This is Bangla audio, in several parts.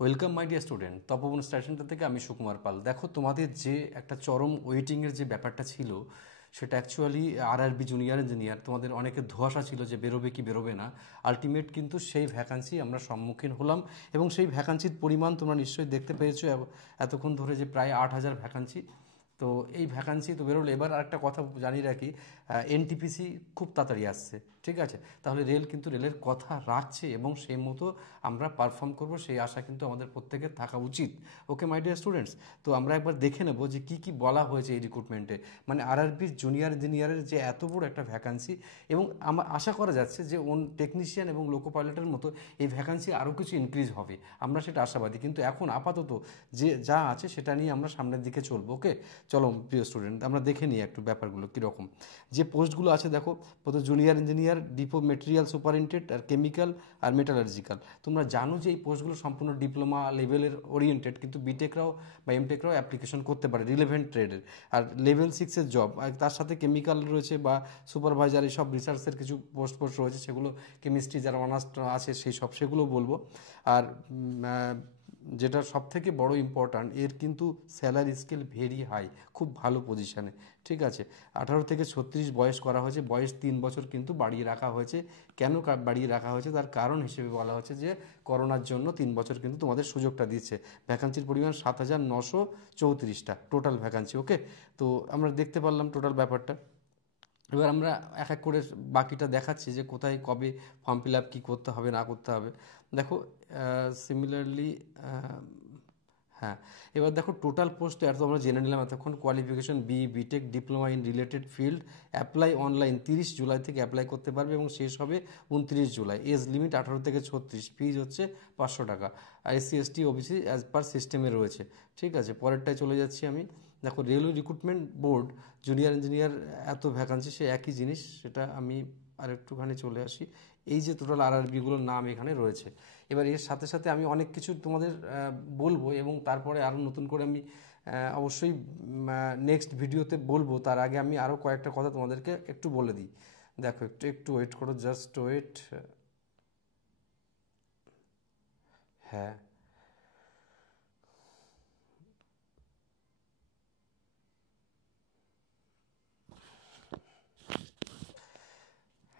ওয়েলকাম মাই ডিয়ার স্টুডেন্ট, তপবন স্টেশনটা থেকে আমি সুকুমার পাল। দেখো, তোমাদের যে একটা চরম ওয়েটিংয়ের যে ব্যাপারটা ছিল, সেটা অ্যাকচুয়ালি আরআরবি জুনিয়র ইঞ্জিনিয়ার তোমাদের অনেকের ধোঁয়াশা ছিল যে বেরোবে কি বেরোবে না। আলটিমেট কিন্তু সেই ভ্যাকান্সি আমরা সম্মুখীন হলাম, এবং সেই ভ্যাকান্সির পরিমাণ তোমরা নিশ্চয়ই দেখতে পেয়েছো এতক্ষণ ধরে, যে প্রায় 8,000 ভ্যাকান্সি। তো এই ভ্যাকান্সি তো বেরোলো। এবার আরেকটা কথা জানিয়ে রাখি, এনটিপিসি খুব তাড়াতাড়ি আসছে, ঠিক আছে? তাহলে রেল কিন্তু রেলের কথা রাখছে, এবং সেই মতো আমরা পারফর্ম করব, সেই আশা কিন্তু আমাদের প্রত্যেকের থাকা উচিত। ওকে মাই ডিয়ার স্টুডেন্টস, তো আমরা একবার দেখে নেব যে কী কী বলা হয়েছে এই রিক্রুটমেন্টে। মানে আরআরবির জুনিয়র ইঞ্জিনিয়ারের যে এত বড় একটা ভ্যাকান্সি, এবং আমার আশা করা যাচ্ছে যে টেকনিশিয়ান এবং লোকো পাইলটের মতো এই ভ্যাকান্সি আরও কিছু ইনক্রিজ হবে, আমরা সেটা আশাবাদী। কিন্তু এখন আপাতত যে যা আছে সেটা নিয়ে আমরা সামনের দিকে চলবো। ওকে, চলো প্রিয় স্টুডেন্ট, আমরা দেখে নিই একটু ব্যাপারগুলো কীরকম। যে পোস্টগুলো আছে দেখো, প্রথম junior engineer, depot material superintendent, আর কেমিক্যাল আর মেটালার্জিক্যাল। তোমরা জানো যে এই পোস্টগুলো সম্পূর্ণ ডিপ্লোমা লেভেলের ওরিয়েন্টেড, কিন্তু বিটেকরাও বা এমটেকরাও অ্যাপ্লিকেশন করতে পারে রিলেভেন্ট ট্রেডের। আর লেভেল 6-এর জব, আর তার সাথে কেমিক্যাল রয়েছে বা সুপারভাইজার, এইসব রিসার্চের কিছু পোস্ট রয়েছে, সেগুলো কেমিস্ট্রি যারা অনার্স আছে সেই সব, সেগুলো বলবো। আর যেটা সবথেকে বড় ইম্পর্ট্যান্ট, এর কিন্তু স্যালারি স্কেল ভেরি হাই, খুব ভালো পজিশানে, ঠিক আছে? 18 থেকে 36 বয়স করা হয়েছে, বয়স 3 বছর কিন্তু বাড়িয়ে রাখা হয়েছে। কেন বাড়িয়ে রাখা হয়েছে তার কারণ হিসেবে বলা হচ্ছে যে করোনার জন্য 3 বছর কিন্তু তোমাদের সুযোগটা দিচ্ছে। ভ্যাকান্সির পরিমাণ 7,934টা টোটাল ভ্যাকান্সি। ওকে, তো আমরা দেখতে পারলাম টোটাল ব্যাপারটা। এবার আমরা এক এক করে বাকিটা দেখাচ্ছি যে কোথায় কবে ফর্ম ফিল আপ কী করতে হবে না করতে হবে। দেখো, সিমিলারলি, হ্যাঁ, এবার দেখো টোটাল পোস্ট এত আমরা জেনে নিলাম এতক্ষণ। Qualification BTech diploma in related field, apply online 30 July থেকে অ্যাপ্লাই করতে পারবে এবং শেষ হবে 29 জুলাই। এজ লিমিট 18 থেকে 36, ফিজ হচ্ছে 500 টাকা। SC ST OBC as per সিস্টেমে রয়েছে, ঠিক আছে? পরেরটায় চলে যাচ্ছি আমি। দেখো, railway recruitment board junior engineer এত ভ্যাকান্সি, সে একই জিনিস, সেটা আমি আর একটুখানি চলে আসি। এই যে টোটাল আরআরবিগুলোর নাম এখানে রয়েছে। এবার এর সাথে সাথে আমি অনেক কিছু তোমাদের বলবো, এবং তারপরে আরও নতুন করে আমি অবশ্যই নেক্সট ভিডিওতে বলবো। তার আগে আমি আরও কয়েকটা কথা তোমাদেরকে একটু বলে দিই। দেখো, একটু ওয়েট করো, জাস্ট ওয়েট। হ্যাঁ,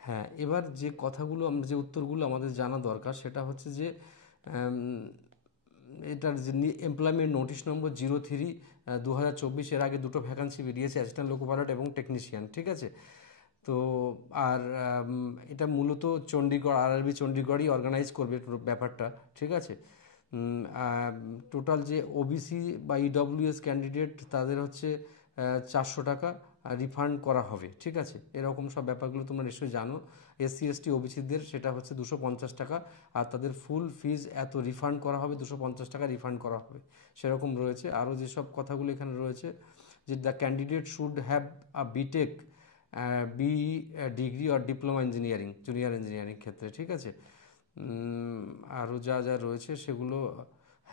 হ্যাঁ, এবার যে কথাগুলো আমরা, যে উত্তরগুলো আমাদের জানা দরকার, সেটা হচ্ছে যে এটার যে এমপ্লয়মেন্ট নোটিশ নম্বর 03/2024, এর আগে দুটো ভ্যাকান্সি বেরিয়েছে, অ্যাসিস্ট্যান্ট লোকো পাইলট এবং টেকনিশিয়ান, ঠিক আছে? তো আর এটা মূলত চণ্ডীগড়, আরআরবি চণ্ডীগড়ই অর্গানাইজ করবে ব্যাপারটা, ঠিক আছে? টোটাল যে ওবিসি বা ইডব্লিউএস ক্যান্ডিডেট, তাদের হচ্ছে 400 টাকা রিফান্ড করা হবে, ঠিক আছে? এরকম সব ব্যাপারগুলো তোমরা নিশ্চয়ই জানো। এসসি এসটি ওবিসিদের সেটা হচ্ছে 250 টাকা, আর তাদের ফুল ফিজ এত রিফান্ড করা হবে, 250 টাকা রিফান্ড করা হবে, সেরকম রয়েছে। আরও যেসব কথাগুলো এখানে রয়েছে, যে the candidate should have a BTech B degree or diploma engineering, junior engineering ক্ষেত্রে, ঠিক আছে? আরও যা যা রয়েছে সেগুলো,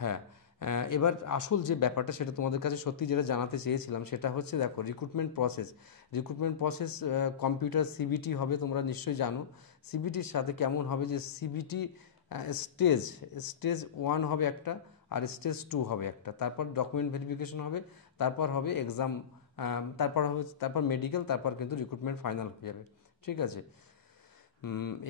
হ্যাঁ। এবার আসল যে ব্যাপারটা, সেটা তোমাদের কাছে সত্যি যেটা জানাতে চেয়েছিলাম, সেটা হচ্ছে দেখো, রিক্রুটমেন্ট প্রসেস কম্পিউটার সিবিটি হবে, তোমরা নিশ্চয়ই জানো। সিবিটির সাথে কেমন হবে, যে সিবিটি স্টেজ স্টেজ 1 হবে একটা, আর স্টেজ 2 হবে একটা, তারপর ডকুমেন্ট ভেরিফিকেশন হবে, তারপর হবে এক্সাম, তারপর মেডিকেল, তারপর কিন্তু রিক্রুটমেন্ট ফাইনাল হয়ে যাবে, ঠিক আছে?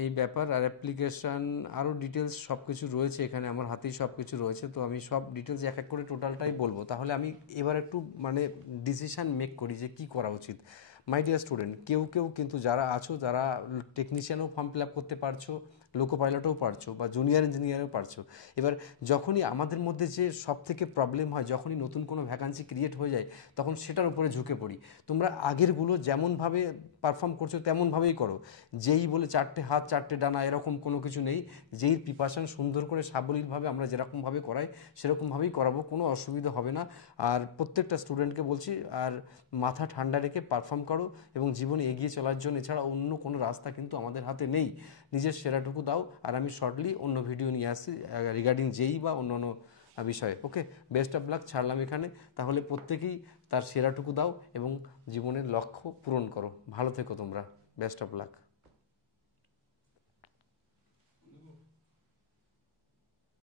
এই ব্যাপার। আর অ্যাপ্লিকেশান, আরও ডিটেলস সব কিছু রয়েছে এখানে, আমার হাতেই সব কিছু রয়েছে। তো আমি সব ডিটেলস এক এক করে টোটালটাই বলবো। তাহলে আমি এবার একটু মানে ডিসিশান মেক করি যে কী করা উচিত। মাই ডিয়ার স্টুডেন্ট, কেউ কেউ কিন্তু যারা আছো, যারা টেকনিশিয়ানও ফর্ম ফিল আপ করতে পারছো, লোকো পাইলটও পারছো, বা জুনিয়র ইঞ্জিনিয়ারও পারছো। এবার যখনই আমাদের মধ্যে যে সব থেকে প্রবলেম হয়, যখনই নতুন কোনো ভ্যাকান্সি ক্রিয়েট হয়ে যায়, তখন সেটার উপরে ঝুঁকে পড়ি। তোমরা আগেরগুলো যেমনভাবে পারফর্ম করছো তেমনভাবেই করো। যেই বলে 4টে হাত 4টে ডানা, এরকম কোনো কিছু নেই। যেই প্রিপারেশন সুন্দর করে সাবলীলভাবে আমরা যেরকমভাবে করাই, সেরকমভাবেই করাবো, কোনো অসুবিধা হবে না। আর প্রত্যেকটা স্টুডেন্টকে বলছি, আর মাথা ঠান্ডা রেখে পারফর্ম করো, এবং জীবনে এগিয়ে চলার জন্য এছাড়া অন্য কোনো রাস্তা কিন্তু আমাদের হাতে নেই। নিজের সেরাটুকু দাও, আর আমি শর্টলি অন্য ভিডিও নিয়ে আসছি রিগার্ডিং যেই বা অন্য অন্য বিষয়ে। ওকে, বেস্ট অফ লাক, ছাড়লাম এখানে। তাহলে প্রত্যেকেই তার সেরাটুকু দাও এবং জীবনের লক্ষ্য পূরণ করো। ভালো থেকো তোমরা, বেস্ট অফ লাক।